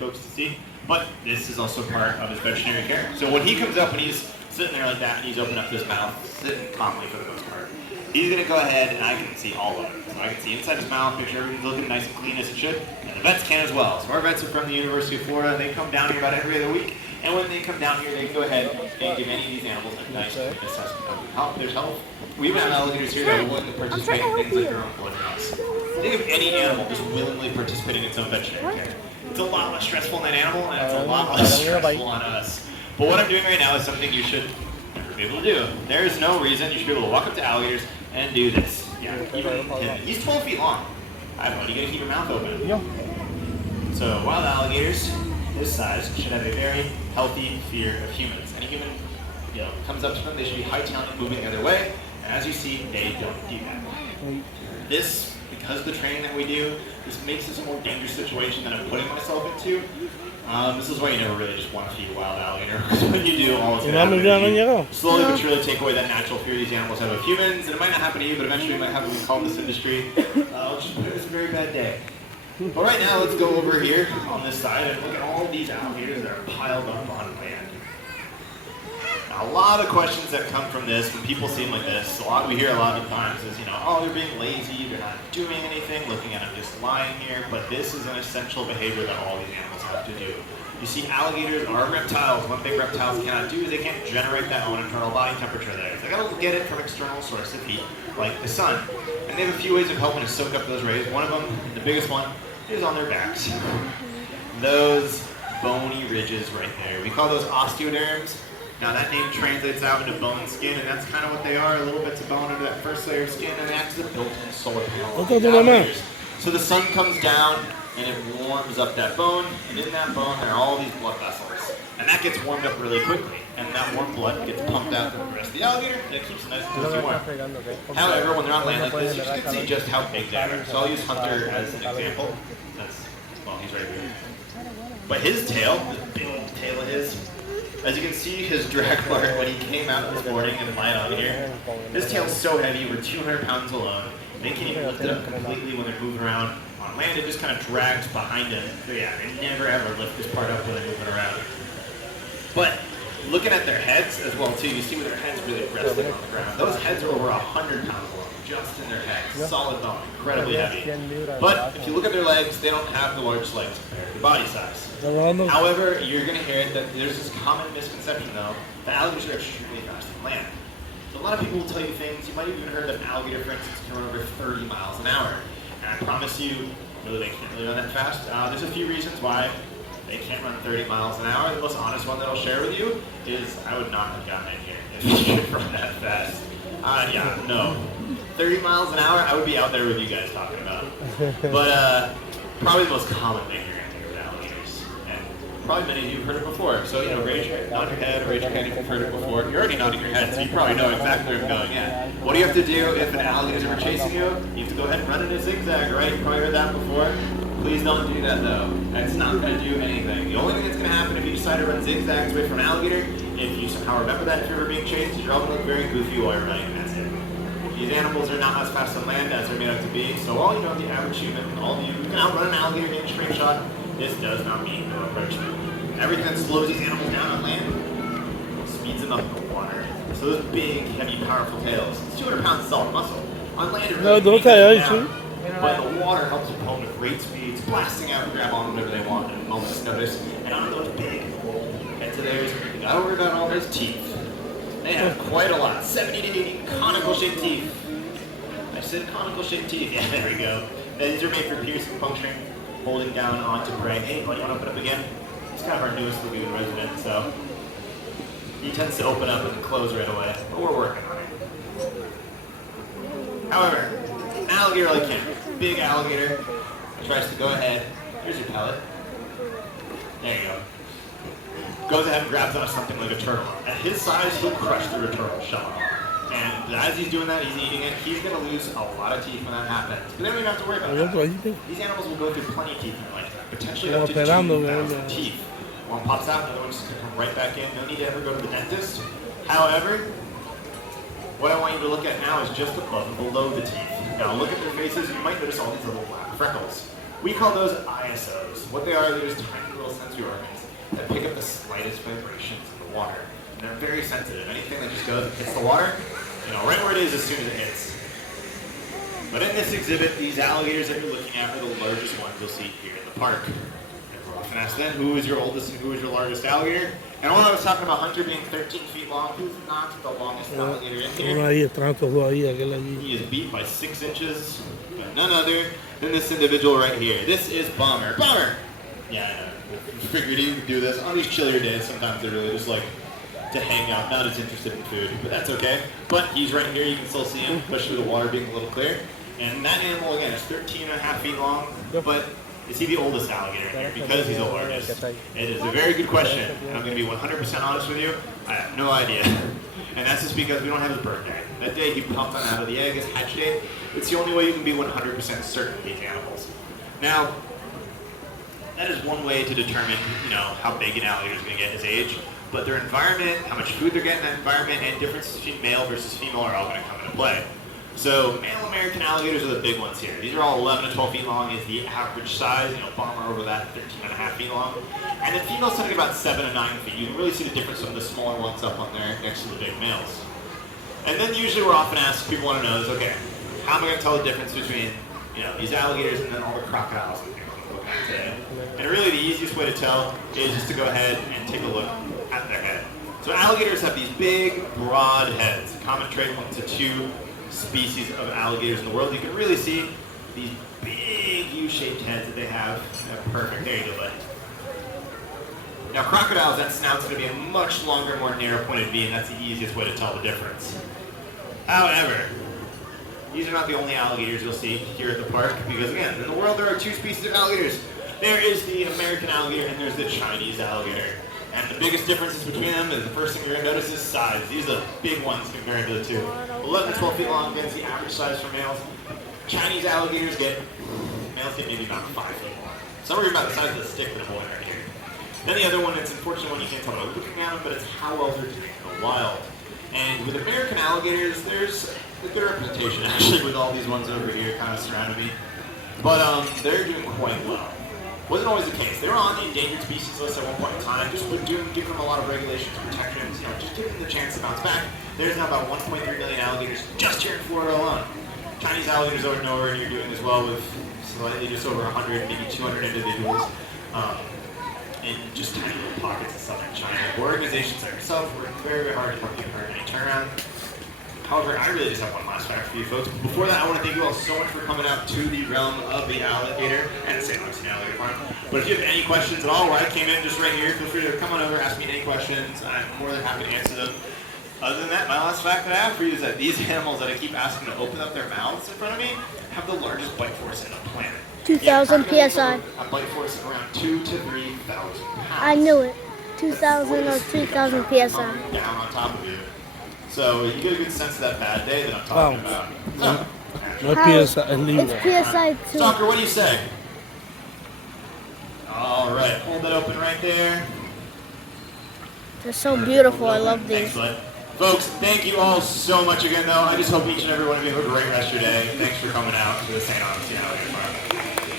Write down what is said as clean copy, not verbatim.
folks to see, but this is also part of his veterinary care. So when he comes up and he's sitting there like that and he's opening up his mouth, sitting calmly for the most part, he's going to go ahead and I can see all of it. So I can see inside his mouth, make sure everything's looking nice and clean as it should, and the vets can as well. So our vets are from the University of Florida. They come down here about every other week, and when they come down here, they can go ahead and give any of these animals a nice assessment of their health. We even have alligators here that are willing to participate in things like their own blood draws. Think of any animal just willingly participating in its own veterinary care. It's a lot less stressful on that animal, and it's a lot less stressful on us. But what I'm doing right now is something you should never be able to do. There is no reason you should be able to walk up to alligators and do this. Yeah, even him. He's 12 feet long. I don't know, you gotta keep your mouth open. Yeah. So wild alligators, this size, should have a very healthy fear of humans. Any human, comes up to them, they should be hightailing and moving the other way. And as you see, they don't do that. This, because of the training that we do, this makes this a more dangerous situation than I'm putting myself into. This is why you never really just want to feed a wild alligator. Because when you do, all it's going to happen is you slowly but surely take away that natural fear these animals have of humans. And it might not happen to you, but eventually it might happen to call this industry. Just put it as a very bad day. But right now, let's go over here on this side and look at all of these alligators that are piled up on land. Now, a lot of questions that come from this, when people see them like this, we hear a lot of times is, oh, they're being lazy, they're not doing anything, looking at them just lying here, but this is an essential behavior that all these animals have to do. You see, alligators are reptiles. One thing reptiles cannot do is they can't generate that own internal body temperature there. They gotta get it from external source of heat, like the sun. And they have a few ways of helping to soak up those rays. One of them, the biggest one, is on their backs. Those bony ridges right there. We call those osteoderms. Now that name translates out into bone and skin, and that's kind of what they are, little bits of bone under that first layer of skin, and it acts as a built-in solar panel. So the sun comes down, and it warms up that bone, and in that bone there are all these blood vessels. And that gets warmed up really quickly, and that warm blood gets pumped out to the rest of the alligator, and it keeps it nice and cozy warm. However, when they're on land like this, you can see just how big they are. So I'll use Hunter as an example. He's right here. But his tail, this big tail of his, as you can see, his drag mark when he came out this morning and lied on here, his tail's so heavy, over 200 pounds alone. They can't even lift it up completely when they're moving around. On land, it just kind of drags behind him. So yeah, they never ever lift this part up when they're moving around. But looking at their heads as well too, you see where their heads really resting on the ground. Those heads are over 100 pounds long, just in their heads. Solid bone, incredibly heavy. But if you look at their legs, they don't have the largest legs compared to their body size. However, you're going to hear that there's this common misconception though, that alligators are extremely fast on land. So a lot of people will tell you things. You might have even heard that an alligator, for instance, can run over 30 miles an hour. And I promise you, really, they can't really run that fast. There's a few reasons why they can't run 30 miles an hour. The most honest one that I'll share with you is I would not have gotten in here if you could run that fast. Yeah, no. 30 miles an hour, I would be out there with you guys talking about. But probably the most common thing you're going to hear with alligators. And probably many of you have heard it before. So, nod your head, raise your hand if you've heard it before. You're already nodding your head, so you probably know exactly where I'm going. Yeah. What do you have to do if an alligator's ever chasing you? You have to go ahead and run in a zigzag, right? You probably heard that before. Please don't do that though. It's not going to do anything. The only thing that's going to happen if you decide to run zigzags away from an alligator, if you somehow remember that if you're ever being chased, is you're all going to look very goofy while you're running, and that's it. These animals are not as fast on land as they're made out to be, so all the average human, all of you can outrun an alligator in a straight shot. This does not mean no approach. Everything that slows these animals down on land speeds them up in the water. So those big, heavy, powerful tails, it's 200 pounds of solid muscle. On land, it really down. But the water helps them pull with great speeds, blasting out and grab on whatever they want at a moment's notice. And on those big heads of theirs, you gotta worry about all those teeth. They have quite a lot, 70 to 80 conical-shaped teeth. I said conical-shaped teeth. Yeah, there we go. These are made for piercing, puncturing, holding down onto prey. Hey, buddy, you want to open up again? He's kind of our newest lagoon resident, so he tends to open up and close right away. But we're working on it. However, an alligator like him, big alligator, tries to go ahead. Here's your pellet. There you go. Goes ahead and grabs onto something like a turtle. At his size, he'll crush through a turtle shell. And as he's doing that, he's eating it. He's going to lose a lot of teeth when that happens. But they don't even have to worry about that. These animals will go through plenty of teeth in their lifetime, potentially up to 2,000 teeth. One pops out, another one's going to come right back in. No need to ever go to the dentist. However, what I want you to look at now is just above and below the teeth. Now look at their faces. You might notice all these little black freckles. We call those ISOs. What they are, they're just tiny little rescue organs that pick up the slightest vibrations in the water. And they're very sensitive. Anything that just goes and hits the water, you know, right where it is as soon as it hits. But in this exhibit, these alligators that you're looking at are the largest ones you'll see here in the park. And we're often asked then, who is your oldest and who is your largest alligator? And when I was talking about Hunter being 13 feet long, who's not the longest alligator in here? He is beat by 6 inches, but none other than this individual right here. This is Bomber. Bomber! Yeah, I know. Figured he could do this. On these chillier days, sometimes they're really just like to hang out, not as interested in food, but that's okay. But he's right here, you can still see him, especially the water being a little clear. And that animal, again, is 13.5 feet long, but is he the oldest alligator here? Because he's the largest. It is a very good question, and I'm going to be 100% honest with you. I have no idea. And that's just because we don't have his birthday. That day he popped on out of the egg, his hatch day. It's the only way you can be 100% certain of these animals. Now, that is one way to determine, you know, how big an alligator is going to get at his age. But their environment, how much food they're getting in that environment, and differences between male versus female are all going to come into play. So male American alligators are the big ones here. These are all 11 to 12 feet long is the average size. You know, Bomber over that, 13.5 feet long. And the females tend to get about 7 to 9 feet. You can really see the difference from the smaller ones up on there next to the big males. And then usually we're often asked, people want to know is, okay, how am I going to tell the difference between, you know, these alligators and then all the crocodiles that we're looking at today? And really the easiest way to tell is just to go ahead and take a look at their head. So alligators have these big, broad heads, a common trait among the 2 species of alligators in the world. You can really see these big U-shaped heads that they have. Perfect. There you go, bud. Now crocodiles, that snout's going to be a much longer, more narrow pointed V, and that's the easiest way to tell the difference. However, these are not the only alligators you'll see here at the park, because again, in the world there are 2 species of alligators. There is the American alligator and there's the Chinese alligator. And the biggest differences between them is the first thing you're going to notice is size. These are the big ones compared to the 2. 11 to 12 feet long, again, is the average size for males. Chinese alligators males get maybe about 5 feet long. Some are about the size of the stick that I'm holding right here. Then the other one, it's unfortunate one you can't tell by looking at them, but it's how well they're doing in the wild. And with American alligators, there's a good representation actually with all these ones over here kind of surrounding me. But they're doing quite well. Wasn't always the case. They were on the endangered species list at one point in time, just giving them a lot of regulations and protections, you know, just giving them the chance to bounce back. There's now about 1.3 million alligators just here in Florida alone. Chinese alligators over nowhere, and you're doing as well with slightly just over 100, maybe 200 individuals in just tiny little pockets of southern China. Organizations like yourself work very, very hard to help people earn any turnaround. However, I really just have one last fact for you folks. Before that, I want to thank you all so much for coming out to the realm of the alligator and St. Augustine Alligator Farm. But if you have any questions at all, where I came in just right here, feel free to come on over, ask me any questions. I'm more than happy to answer them. Other than that, my last fact that I have for you is that these animals that I keep asking to open up their mouths in front of me have the largest bite force in the planet. 2,000 PSI. A bite force of around 2,000 to 3,000 pounds. I knew it. 2,000 or 3,000 PSI. Down on top of you. So you get a good sense of that bad day that I'm talking about. So, No PSI, It's PSI 2. Stalker, what do you say? All right, hold that open right there. They're so beautiful. I love Thanks, these. bud. Folks, thank you all so much again, though. I just hope each and every one of you have a great rest of your day. Thanks for coming out to the St. Augustine Alligator Farm.